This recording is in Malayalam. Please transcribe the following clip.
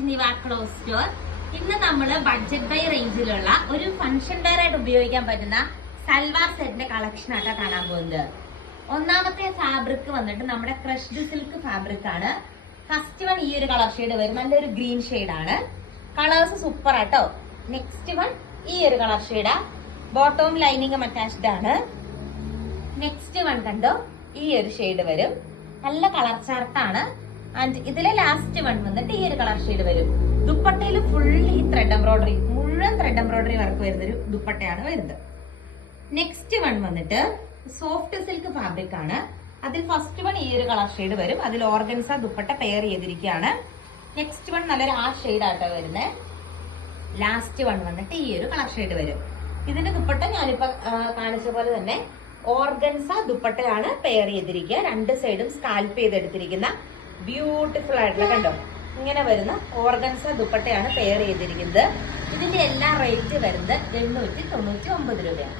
To നിവ cloth store. ഇന്ന് നമ്മള് ബഡ്ജറ്റ് ബൈ റേഞ്ചിലുള്ള ഒരു ഫംഗ്ഷൻ വെയർ ആയിട്ട് ഉപയോഗിക്കാൻ പറ്റുന്ന സൽവാർ സെറ്റിന്റെ കളക്ഷൻ ആയിട്ടാണ് കാണാൻ പോകുന്നത്. ഒന്നാമത്തെ ഫാബ്രിക് വന്നിട്ട് നമ്മുടെ ക്രഷ്ഡ് സിൽക്ക് ഫാബ്രിക് ആണ്. ഫസ്റ്റ് വൺ ഈ ഒരു കളർ ഷെയ്ഡ് വരും, നല്ലൊരു ഗ്രീൻ ഷെയ്ഡ് ആണ്. കളേഴ്സ് സൂപ്പർ ആട്ടോ. നെക്സ്റ്റ് വൺ ഈ ഒരു കളർ ഷെയ്ഡാ, ബോട്ടവും ലൈനിങ്ങും അറ്റാച്ച്ഡ് ആണ്. നെക്സ്റ്റ് വൺ കണ്ടോ, ഈ ഒരു ഷെയ്ഡ് വരും, നല്ല കളർ ചാർട്ടാണ്. ആൻഡ് ഇതിലെ ലാസ്റ്റ് വൺ വന്നിട്ട് ഈ ഒരു കളർ ഷെയ്ഡ് വരും. ദുപ്പട്ടയിൽ ഫുള്ളി ത്രെഡ് എംബ്രോയിഡറി, മുഴുവൻ ത്രെഡ് എംബ്രോയിഡറി വർക്ക് വരുന്നൊരു ദുപ്പട്ടയാണ് വരുന്നത്. നെക്സ്റ്റ് വൺ വന്നിട്ട് സോഫ്റ്റ് സിൽക്ക് ഫാബ്രിക് ആണ്. അതിൽ ഫസ്റ്റ് വൺ ഈ ഒരു കളർ ഷെയ്ഡ് വരും, അതിൽ ഓർഗൻസ ദുപ്പട്ട പെയർ ചെയ്തിരിക്കുകയാണ്. നെക്സ്റ്റ് വൺ നല്ലൊരു ആ ഷെയ്ഡ് ആട്ടോ വരുന്നത്. ലാസ്റ്റ് വൺ വന്നിട്ട് ഈ ഒരു കളർ ഷെയ്ഡ് വരും. ഇതിന്റെ ദുപ്പട്ട ഞാനിപ്പോ കാണിച്ച പോലെ തന്നെ ഓർഗൻസ ദുപ്പട്ടയാണ് പെയർ ചെയ്തിരിക്കുക. രണ്ട് സൈഡും സ്കാൽപ്പ് ചെയ്തെടുത്തിരിക്കുന്ന ബ്യൂട്ടിഫുൾ ആയിട്ടുള്ള, കണ്ടോ, ഇങ്ങനെ വരുന്ന ഓർഗൻസ ദുപ്പട്ടയാണ് പെയർ ചെയ്തിരിക്കുന്നത്. ഇതിന്റെ എല്ലാ റേറ്റ് വരുന്നത് 899 രൂപയാണ്.